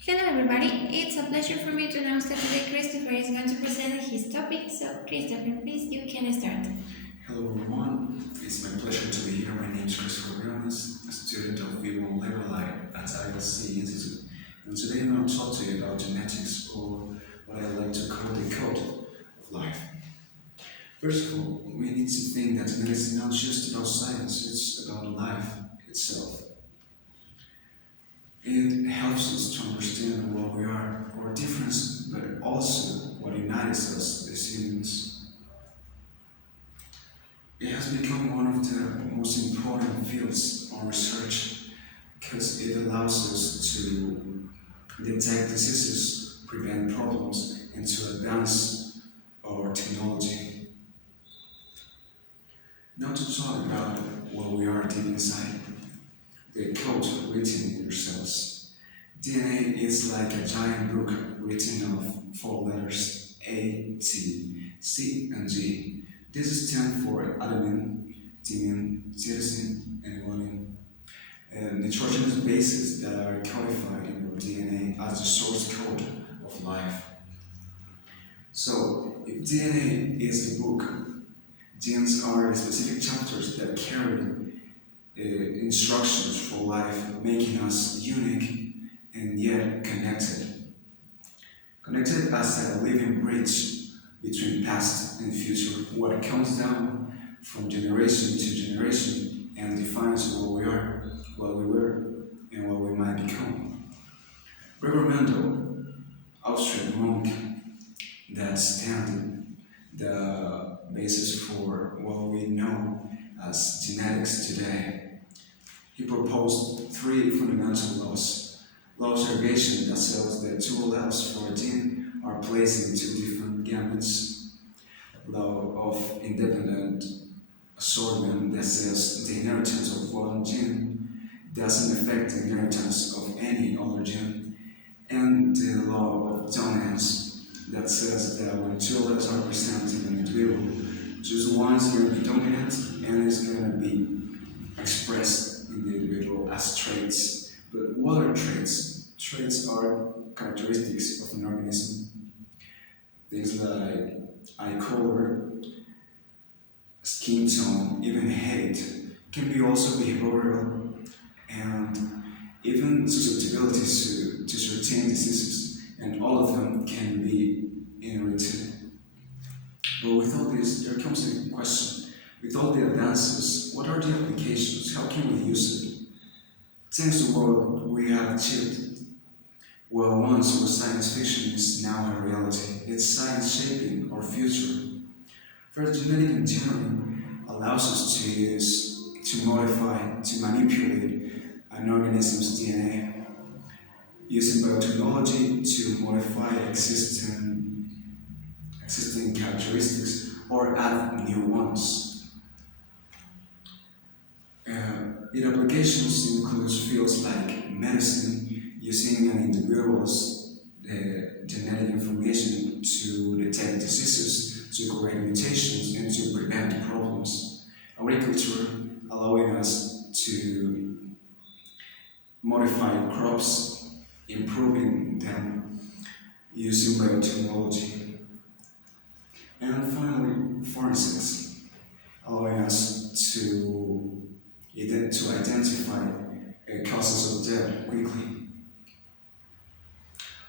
Hello everybody, it's a pleasure for me to announce that today Christopher is going to present his topic. So Christopher, please you can start. Hello everyone, it's my pleasure to be here. My name is Christopher Briones, a student of V1 Level at ILC Institute. And today I'm going to talk to you about genetics, or what I like to call the code of life. First of all, we need to think that genetics is not just about science, it's about life itself. It helps us to understand what we are, our difference, but also what unites us as humans. It has become one of the most important fields of research because it allows us to detect diseases, prevent problems, and to advance our technology. Now to talk about what we are deep inside, the code written in your cells. DNA is like a giant book written of four letters A, T, C, and G. This stands for adenine, thymine, cytosine, and guanine. And nitrogenous bases that are codified in your DNA as the source code of life. So, if DNA is the book, genes are the specific chapters that carry instructions for life, making us unique and yet connected. Connected as a living bridge between past and future, what comes down from generation to generation and defines what we are, what we were, and what we might become. Reverend Mendel, Austrian monk that stand the basis for what we know as genetics today. He proposed three fundamental laws. Law of segregation that says that two alleles for a gene are placed in two different gametes. Law of independent assortment that says the inheritance of one gene doesn't affect the inheritance of any other gene. And the law of dominance that says that when two alleles are present in an individual, just one is going to be dominant and is going to be expressed in the individual as traits. But what are traits? Traits are characteristics of an organism. Things like eye color, skin tone, even height can be also behavioral and even susceptibilities to certain diseases, and all of them can be inherited. But with all this, there comes a question. With all the advances, what are the applications? How can we use it? Thanks to what we have achieved, what once was science fiction is now a reality. It's science shaping our future. First, genetic engineering allows us to use, to modify, to manipulate an organism's DNA, using biotechnology to modify existing characteristics or add new ones. Its applications include fields like medicine, using an individual's genetic information to detect diseases, to correct mutations, and to prevent problems. Agriculture, allowing us to modify crops, improving them using biotechnology. And finally, forensics, allowing us to identify causes of death quickly.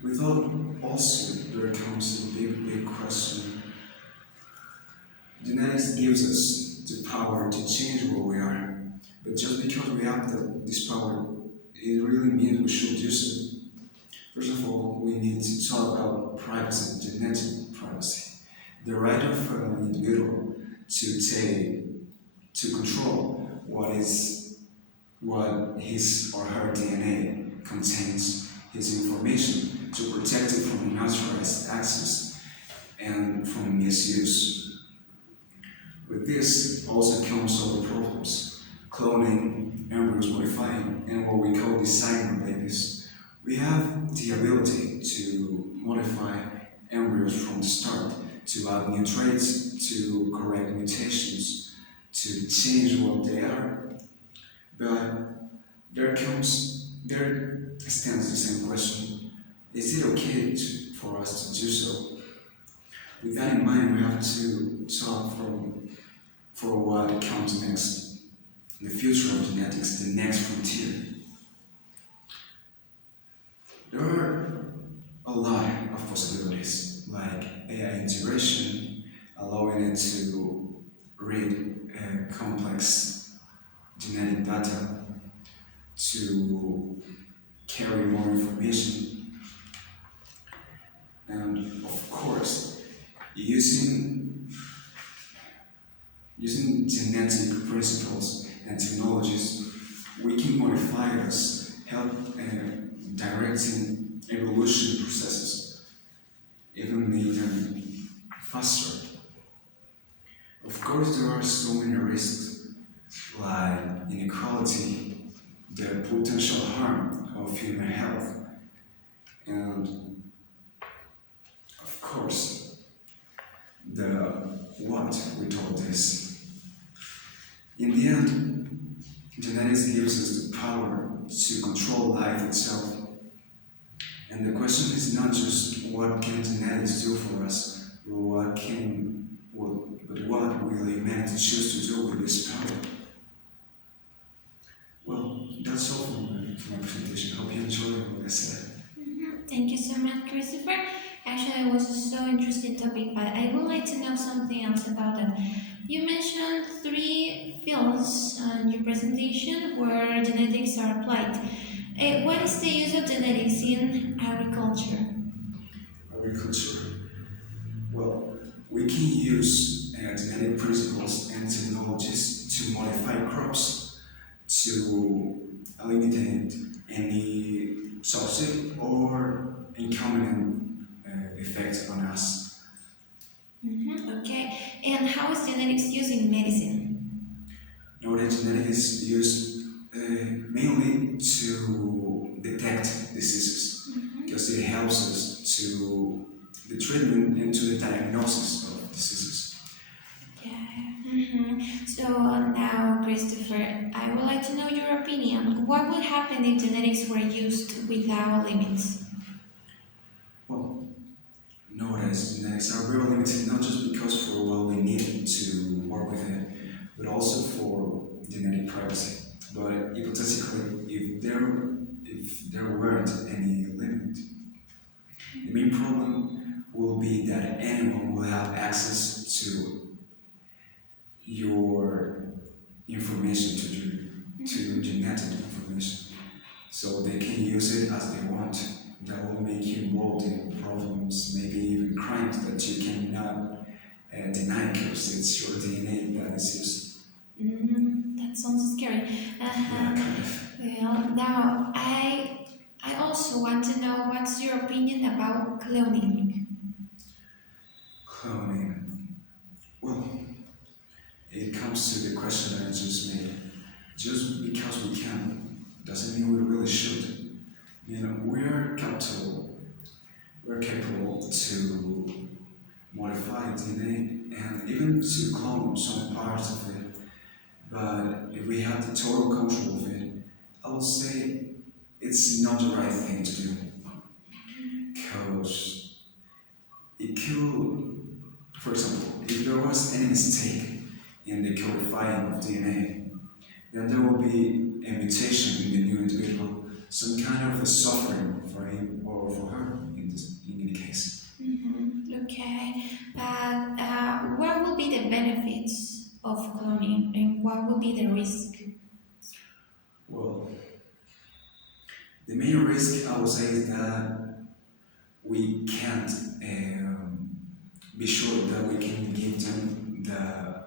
Without also, there comes a big question. Genetics gives us the power to change what we are, but just because we have this power, it really means we should use it. First of all, we need to talk about privacy, genetic privacy. The right of an individual to control what his or her DNA contains, his information, to protect it from unauthorized access and from misuse. With this also comes other problems: cloning, embryos modifying, and what we call designer babies. We have the ability to modify embryos from the start, to add new traits, to correct mutations, to change what they are. But there stands the same question. Is it okay for us to do so? With that in mind, we have to talk for what comes next, the future of genetics, the next frontier. There are a lot of possibilities, like AI integration, allowing it to read complex genetic data to carry more information, and of course, using using genetic principles and technologies, we can modify us, help directing evolution processes, even make them faster. Of course, there are so many risks, like inequality, the potential harm of human health, and of course, the what we told this. In the end, genetics gives us the power to control life itself. And the question is not just what can genetics do for us, but what will humanity choose to do with this power? Well, that's all for my presentation. I hope you enjoyed what I said. Thank you so much, Christopher. Actually, it was a so interesting topic, but I would like to know something else about it. You mentioned three fields in your presentation where genetics are applied. What is the use of genetics in agriculture? Agriculture. Well, we can use genetic principles and technologies to modify crops to eliminate any toxic or inconvenient effects on us. Okay, and how is genetics used in medicine? Nowadays, genetic is used mainly to detect diseases because it helps us to the treatment and to the diagnosis of diseases. So now, Christopher, I would like to know your opinion. What would happen if genetics were used without limits? Well, nowadays, genetics are very limited not just because for what we need to work with it, but also for genetic privacy. But hypothetically, if there weren't any limit, the main problem will be that anyone will have access to your information, to your genetic information, so they can use it as they want. That will make you involved in problems, maybe even crimes that you cannot deny because it's your DNA that is used. That sounds scary. Yeah, kind of. Well, now I also want to know what's your opinion about cloning. Cloning. Well, it comes to the question I just made. Just because we can doesn't mean we really should. We're capable to modify DNA and even to clone some parts of it. But if we have the total control of it, I would say it's not the right thing to do. Because it could, for example, if there was any mistake in the codifying of DNA, then there will be a mutation in the new individual, some kind of a suffering for him or for her in any case. Okay, but what will be the benefits of cloning and what will be the risk? Well, the main risk I would say is that we can't be sure that we can give them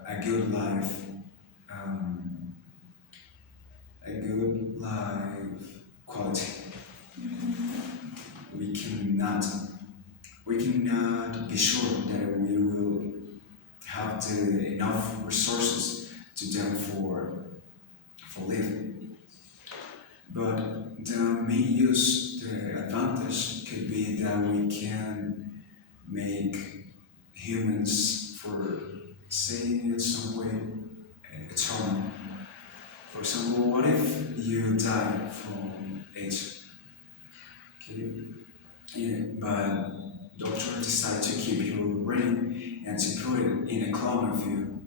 a good life, um, a good life quality. We cannot we cannot be sure that we will have the enough resources to them for living. But the main use, the advantage could be that we can make humans for saying in some way eternal. For example, what if you die from AIDS? Okay? Yeah, but doctor decide to keep your brain and to put it in a clone of you.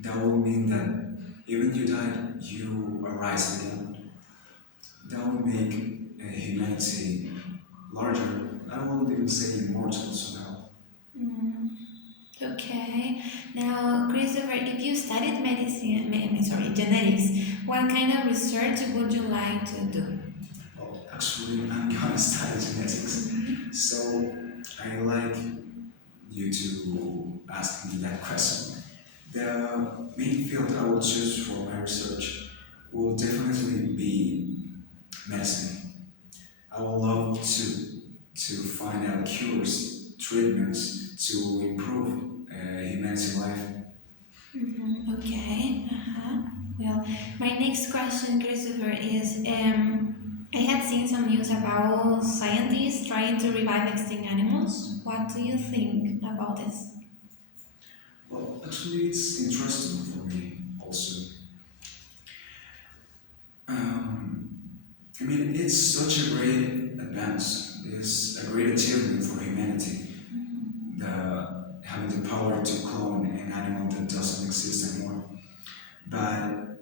That will mean that even you die, you arise again. That will make humanity larger. I won't even say immortal somehow. Mm, okay. Now, Christopher, if you studied medicine, sorry, genetics, what kind of research would you like to do? Well, actually, I'm gonna study genetics. So I like you to ask me that question. The main field I will choose for my research will definitely be medicine. I would love to find out cures, treatments to improve humanity life. Okay. Uh-huh. Well, my next question, Christopher, is I had seen some news about scientists trying to revive extinct animals. What do you think about this? Well, actually, it's interesting for me also. Um, I mean, it's such a great advance. It's a great achievement for humanity. The having the power to clone an animal that doesn't exist anymore. But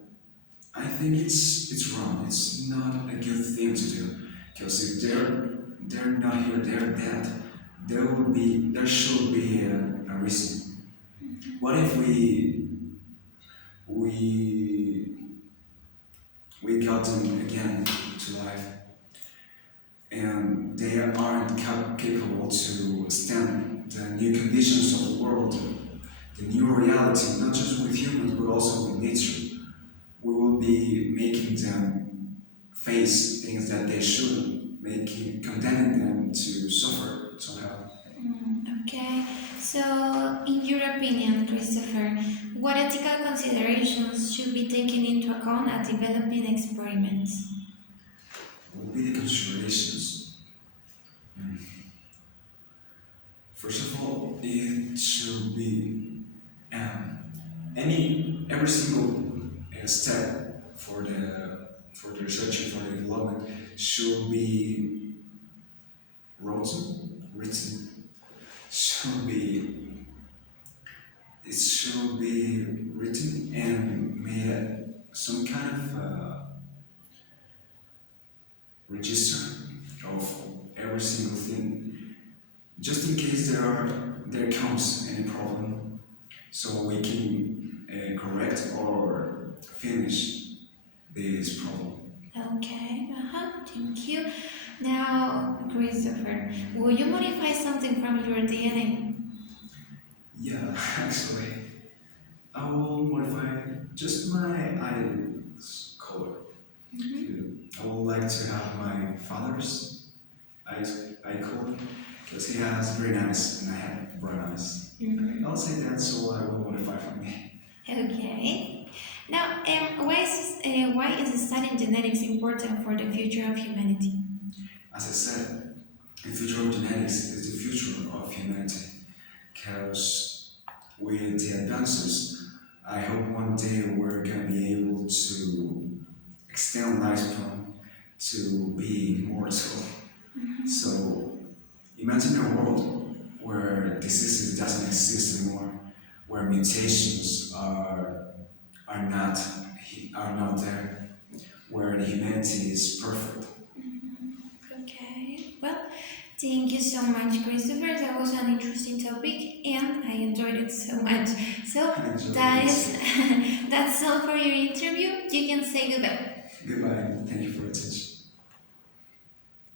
I think it's wrong. It's not a good thing to do because if they're not here, they're dead. There should be a reason. What if we we got them again to life and they aren't capable to stand the new conditions of the world, the new reality, not just with humans but also with nature. We will be making them face things that they shouldn't, making condemning them to suffer somehow. Okay, so in your opinion, Christopher, what ethical considerations should be taken into account at developing experiments? What will be the considerations? First of all, it should be every single step for the research and for the development should be written, should be it should be written and made some kind of register of every single thing, just in case there comes any problem, so we can correct or finish this problem. Okay, thank you. Now, Christopher, will you modify something from your DNA? Yeah, actually, I will modify just my eyes color. I would like to have my father's eye color because he has green eyes and I have brown eyes. I'll say that, so I will modify for me. Okay. Now, why is studying genetics important for the future of humanity? As I said, the future of genetics is the future of humanity because with the advances, I hope one day we're gonna be able to extend lifespan to be immortal. So imagine a world where diseases doesn't exist anymore, where mutations are not there, where the humanity is perfect. Okay. Well, thank you so much, Christopher. That was an interesting topic, and I enjoyed it so much. So I enjoyed that it is too. that's all for your interview. You can say goodbye. Goodbye. Thank you for your attention.